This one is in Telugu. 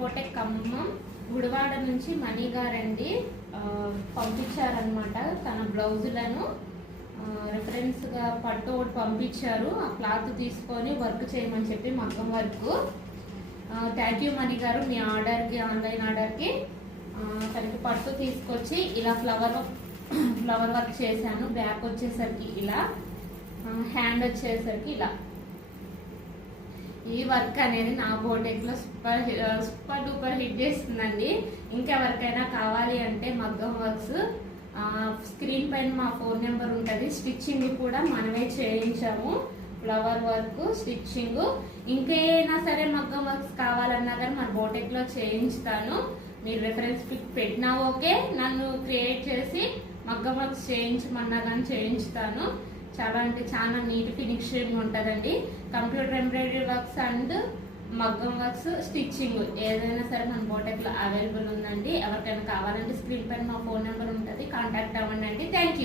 బోటెక్ ఖమ్మం గుడివాడ నుంచి మణి గారండి పంపించారనమాట తన బ్లౌజులను రెఫరెన్స్గా పట్టు ఒకటి పంపించారు. ఆ క్లాత్ తీసుకొని వర్క్ చేయమని చెప్పి మగ్గం వర్క్. థ్యాంక్ యూ మణి గారు, మీ ఆర్డర్కి ఆన్లైన్ ఆర్డర్కి. తనకి పట్టు తీసుకొచ్చి ఇలా ఫ్లవర్ వర్క్ చేశాను. బ్యాక్ వచ్చేసరికి ఇలా, హ్యాండ్ వచ్చేసరికి ఇలా. ఈ వర్క్ అనేది నా బోటెక్లో సూపర్ డూపర్ హిట్ చేస్తుందండి. ఇంకెవరికైనా కావాలి అంటే మగ్గం వర్క్స్ స్క్రీన్ పైన మా ఫోన్ నెంబర్ ఉంటుంది. స్టిచ్చింగ్ కూడా మనమే చేయించాము. ఫ్లవర్ వర్క్, స్టిచ్చింగ్, ఇంకేనా సరే మగ్గం వర్క్స్ కావాలన్నా కానీ మన బోటెక్లో చేయించుతాను. మీరు రెఫరెన్స్ పిక్ పెట్టినా ఓకే, నన్ను క్రియేట్ చేసి మగ్గం వర్క్స్ చేయించమన్నా కానీ చేయించుతాను. చాలా అంటే చాలా నీట్ ఫినిషింగ్ ఉంటుందండి. కంప్యూటర్ ఎంబ్రాయిడరీ వర్క్స్ అండ్ మగ్గం వర్క్స్, స్టిచ్చింగ్ ఏదైనా సరే మన బోటెక్లో అవైలబుల్ ఉందండి. ఎవరికైనా కావాలంటే స్క్రీన్ పైన మా ఫోన్ నెంబర్ ఉంటుంది, కాంటాక్ట్ అవ్వండి. Thank you.